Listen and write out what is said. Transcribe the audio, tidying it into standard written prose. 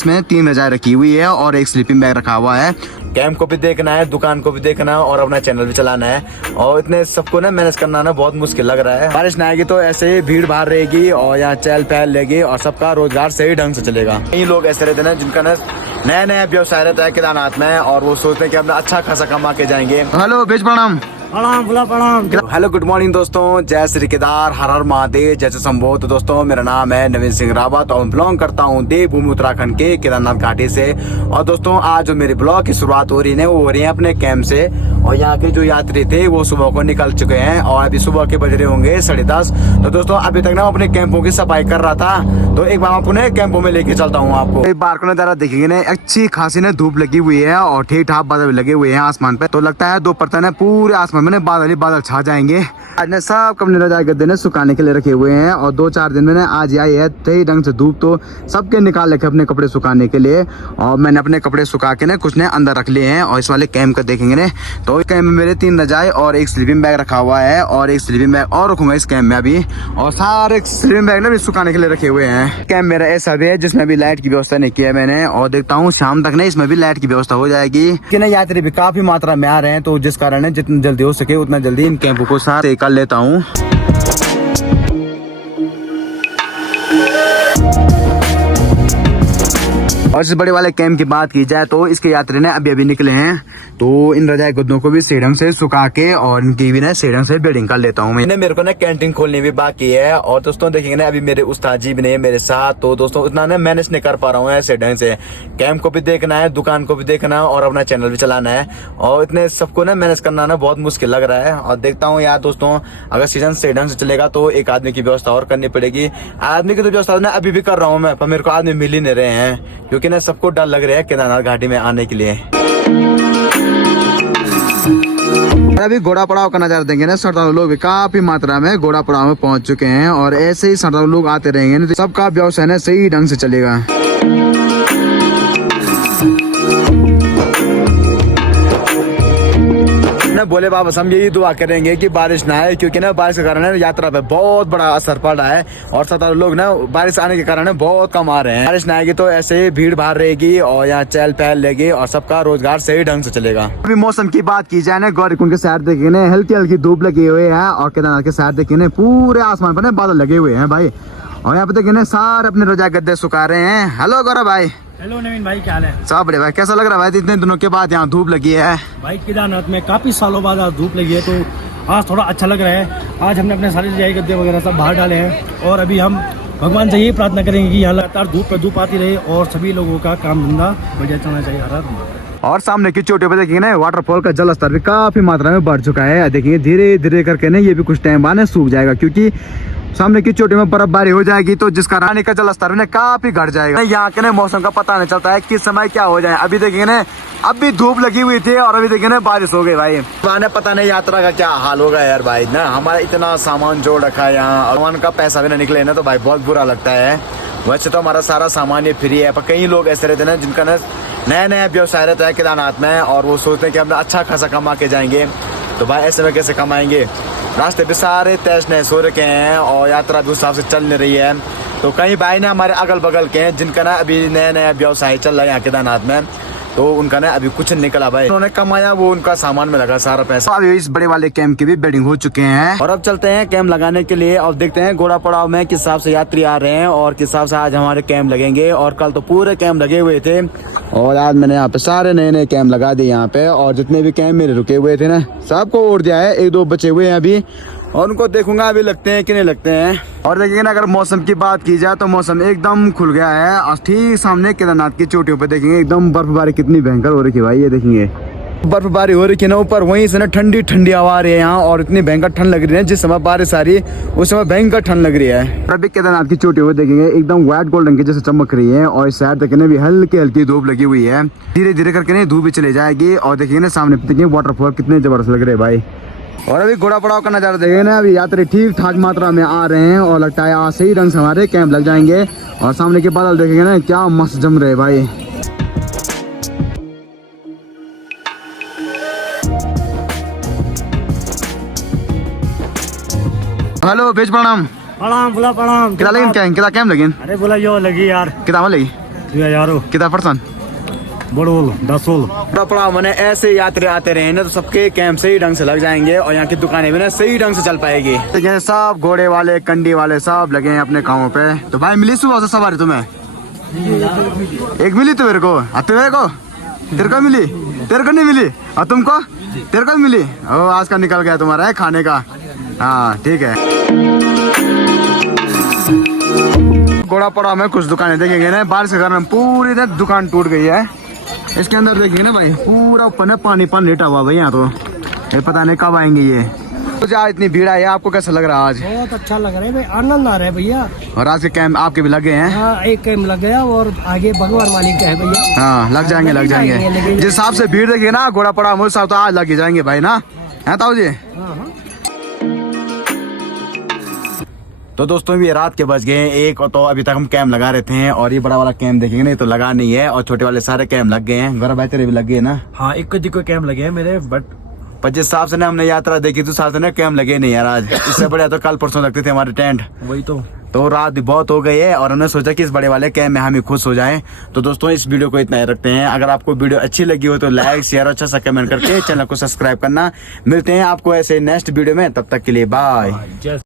इसमें 3 रजाई रखी हुई है और एक स्लीपिंग बैग रखा हुआ है। कैंप को भी देखना है, दुकान को भी देखना है और अपना चैनल भी चलाना है और इतने सबको ना मैनेज करना ना बहुत मुश्किल लग रहा है। बारिश ना आएगी तो ऐसे ही भीड़ भाड़ रहेगी और यहाँ चहल पहल रहेगी और सबका रोजगार सही ढंग से चलेगा। कई लोग ऐसे रहते हैं जिनका ना नया नया व्यवसाय रहता है केदारनाथ में और वो सोचते हैं कि अपना अच्छा खासा कमा के जाएंगे। हेलो बेच प्रणाम। प्रणाम बोला प्रणाम। हेलो गुड मॉर्निंग दोस्तों, जय श्री केदार, हर हर महादेव, जय शंभो। तो दोस्तों मेरा नाम है नवीन सिंह रावत और बिलोंग करता हूँ देवभूमि उत्तराखंड के केदारनाथ घाटी से। और दोस्तों आज जो मेरी ब्लॉग की शुरुआत हो रही है वो हो रही है अपने कैंप से। और यहाँ के जो यात्री थे वो सुबह को निकल चुके हैं और अभी सुबह के बज रहे होंगे 10:30। तो दोस्तों अभी तक ना अपने कैंपों की सफाई कर रहा था, तो एक बार आपको कैंपों में लेके चलता हूँ आपको। एक बार को नजारा देखेंगे ना, अच्छी खासी ना धूप लगी हुई है और ठीक ठाक बादल लगे हुए हैं आसमान पे। तो लगता है दोपहर तक पूरे आसमान में बादल ही बादल छा जाएंगे। आज ने सब कपड़े रजाई गद्दे ने सुखाने के लिए रखे हुए हैं और 2-4 दिन में आज आई है सही ढंग से धूप, तो सबके निकाल रखे अपने कपड़े सुखाने के लिए। और मैंने अपने कपड़े सुखा के ना कुछ ने अंदर रख लिए हैं। और इस वाले कैंप का देखेंगे ना, तो कैंप में मेरे 3 रजाई और एक स्लीपिंग बैग रखा हुआ है और एक स्लीपिंग बैग और रखूंगा इस कैंप में अभी। और सारे स्लीपिंग बैग ना भी सुखाने के लिए रखे हुए हैं। कैंप मेरा ऐसा भी है जिसमें भी लाइट की व्यवस्था नहीं की है मैंने, और देखता हूँ शाम तक ना इसमें भी लाइट की व्यवस्था हो जाएगी। यात्री भी काफी मात्रा में आ रहे हैं, तो जिस कारण जितना जल्दी हो सके उतना जल्दी इन कैंपों को साथ कर लेता हूँ। और इस बड़े वाले कैंप की बात की जाए तो इसके यात्री ने अभी निकले हैं, तो इन रजाई गद्दों को भी सही ढंग से सुखा के और इनकी भी ना सही ढंग से बेडिंग कर लेता हूँ। मैंने मेरे को ना कैंटीन खोलनी भी बाकी है। और दोस्तों देखेंगे ना अभी मेरे उस्ताद जी भी नहीं मेरे साथ, तो दोस्तों उतना ना मैनेज नहीं कर पा रहा हूँ ऐसे ढंग से। कैंप को भी देखना है, दुकान को भी देखना है और अपना चैनल भी चलाना है और इतने सबको ना मैनेज करना ना बहुत मुश्किल लग रहा है। और देखता हूँ यार दोस्तों, अगर सीजन सही ढंग से चलेगा तो एक आदमी की व्यवस्था और करनी पड़ेगी। आदमी की तो व्यवस्था ना अभी भी कर रहा हूँ मैं, पर मेरे को आदमी मिल ही नहीं रहे हैं क्योंकि ना सबको डर लग रहा है केदारनाथ घाटी में आने के लिए। अभी घोड़ा पड़ाव का नजारा देंगे ना, श्रद्धालु लोग भी काफी मात्रा में घोड़ा पड़ाव में पहुंच चुके हैं और ऐसे ही श्रद्धालु लोग आते रहेंगे तो सबका व्यवसाय ना सही ढंग से चलेगा। बोले बाबा हम यही दुआ करेंगे कि बारिश ना आए, क्योंकि ना बारिश के कारण यात्रा पे बहुत बड़ा असर पड़ रहा है और श्रद्धालु लोग ना बारिश आने के कारण बहुत कम आ रहे हैं। बारिश ना आएगी तो ऐसे ही भीड़ भाड़ रहेगी और यहाँ चहल पहल रहेगी और सबका रोजगार सही ढंग से चलेगा। अभी मौसम की बात की जाए ना, गौरीकुंड के साइड देखिए ना हल्की हल्की धूप लगी हुई है और केदारनाथ के साइड देखिए ना पूरे आसमान पर बादल लगे हुए हैं भाई। और यहाँ पे देखिए ना सारे अपने रजाई गद्दे सुखा रहे हैं। हेलो गौरव भाई। हेलो नवीन भाई, क्या हाल है? सब बढ़िया भाई। कैसा लग रहा है भाई इतने दिनों के बाद यहाँ धूप लगी है? भाई केदारनाथ में काफी सालों बाद आज धूप लगी है, तो आज थोड़ा अच्छा लग रहा है। आज हमने अपने सारे रजाई गद्दे वगैरह सब बाहर डाले हैं और अभी हम भगवान से यही प्रार्थना करेंगे कि यहाँ लगातार धूप पे धूप आती रहे और सभी लोगों का काम धंधा बढ़िया चलना चाहिए हर हाथ। और सामने की चोटी पे देखिए ना वाटरफॉल का जल स्तर भी काफी मात्रा में बढ़ चुका है। देखिए धीरे धीरे करके ना ये भी कुछ टाइम बाद सूख जाएगा, क्योंकि सामने की चोटी में बर्फबारी हो जाएगी, तो जिस कारण पानी का जल स्तर में काफी घट जाएगा। यहाँ के ना मौसम का पता नहीं चलता है किस समय क्या हो जाए। अभी देखिए ना अभी धूप लगी हुई थी और अभी देखिए ना बारिश हो गई भाई। पता नहीं यात्रा का क्या हाल होगा यार भाई ना। हमारा इतना सामान जोड़ रखा है यहाँ, सामान का पैसा भी ना निकले ना तो भाई बहुत बुरा लगता है। वैसे तो हमारा सारा सामान ये फ्री है, पर कई लोग ऐसे रहते हैं जिनका ना नया नया व्यवसाय रहता है केदारनाथ में और वो सोचते हैं कि हम अच्छा खासा कमा के जाएंगे। तो भाई ऐसे में कैसे कमाएंगे? रास्ते पे सारे तहस नहस हो रखे हैं और यात्रा भी उस हिसाब से चल नहीं रही है। तो कई भाई ना हमारे अगल बगल के हैं जिनका ना अभी नया नया व्यवसाय चल रहा है यहाँ केदारनाथ में, तो उनका ना अभी कुछ निकला भाई। उन्होंने कमाया वो उनका सामान में लगा सारा पैसा। अभी इस बड़े वाले कैंप की भी बेडिंग हो चुके हैं और अब चलते हैं कैंप लगाने के लिए और देखते हैं घोड़ा पड़ाव में किस हिसाब से यात्री आ रहे हैं और किस हिसाब से आज हमारे कैंप लगेंगे। और कल तो पूरे कैंप लगे हुए थे और आज मैंने यहाँ पे सारे नए नए कैंप लगा दिए यहाँ पे। और जितने भी कैंप मेरे रुके हुए थे ना सबको ओढ़ दिया है, 1-2 बचे हुए हैं अभी और उनको देखूंगा अभी लगते हैं कि नहीं लगते हैं। और देखिए ना अगर मौसम की बात की जाए तो मौसम एकदम खुल गया है और ठीक सामने केदारनाथ की चोटियों पे देखेंगे एकदम बर्फबारी कितनी भयंकर हो रही है भाई। ये देखेंगे बर्फबारी हो रही है ना ऊपर, वहीं से ना ठंडी ठंडी हवा आ रही है यहाँ और इतनी भयंकर ठंड लग रही है। जिस समय बारिश आ रही है उस समय भयंकर ठंड लग रही है। अभी केदारनाथ की चोटियों पे देखेंगे एकदम व्हाइट गोल्ड रंग की जैसे चमक रही है और इस साइड देखने भी हल्की हल्की धूप लगी हुई है। धीरे धीरे करके ना धूप भी चली जाएगी और देखिए ना सामने देखिए वाटरफॉल कितने जबरदस्त लग रहे हैं भाई। और अभी घोड़ा पड़ाव का नजारा देखे ना, अभी यात्री ठीक ठाक मात्रा में आ रहे हैं और लगता है आज सही ढंग से हमारे कैंप लग जाएंगे। और सामने के बादल देखेंगे ना क्या मस्त जम रहे भाई। हेलो बेच प्रणाम। प्रणाम बोला प्रणाम। कितना कैंप लगे? अरे बोला यो लगी यार। कितना लगी? 2000 कितना पर्सन बड़ोल 10 पड़ा मैंने ऐसे यात्री आते रहे ना तो सबके कैंप सही ढंग से लग जाएंगे और यहाँ की दुकानें भी ना सही ढंग से चल पाएगी। ये सब घोड़े वाले कंडी वाले सब लगे हैं अपने कामों पे। तो भाई मिली सुबह से सवारी तुम्हें? एक मिली तो मेरे को तेरे को मिली, तेरे को नहीं मिली और तुमको? तेरे को मिली। ओ आज का निकल गया तुम्हारा है खाने का। हाँ ठीक है। घोड़ा पड़ा में कुछ दुकानें देखेंगे ना, बारिश के कारण पूरी ना दुकान टूट गई है। इसके अंदर देखिए ना भाई पूरा ऊपर ना पानी लेटा हुआ भाई। यहाँ तो ये पता नहीं कब आएंगे ये। तो आज इतनी भीड़ है, आपको कैसा लग रहा है आज? बहुत अच्छा लग रहा है भाई, आनंद आ रहा है भैया। और आज के कैंप आपके भी लगे हैं? हाँ, एक कैंप लग गया और आगे भगवान मालिक का है भैया। हाँ लग जाएंगे। जिस हिसाब से भीड़ देखिए ना घोड़ा पड़ा मुझे साहब तो आज लग ही जाएंगे भाई ना, है ताऊ जी? तो दोस्तों भी रात के बज गए एक और तो अभी तक हम कैंप लगा रहे थे और ये बड़ा वाला कैंप देखेंगे ना तो लगा नहीं है और छोटे वाले सारे कैंप लग गए हैं। गौरव भाई तेरे भी लग गए ना? हाँ, एक कैंप लगे हैं मेरे, बट पर जिस हिसाब से ना हमने यात्रा देखी तो साथ ना कैंप लगे नहीं यार आज। इससे बढ़िया तो कल परसों लगते थे हमारे टेंट। वही तो रात भी बहुत हो गई है और हमने सोचा कि इस बड़े वाले कैंप में हम ही खुश हो जाएं। तो दोस्तों इस वीडियो को इतना ही रखते हैं। अगर आपको वीडियो अच्छी लगी हो तो लाइक शेयर अच्छा सा कमेंट करके चैनल को सब्सक्राइब करना। मिलते हैं आपको ऐसे नेक्स्ट वीडियो में, तब तक के लिए बाय।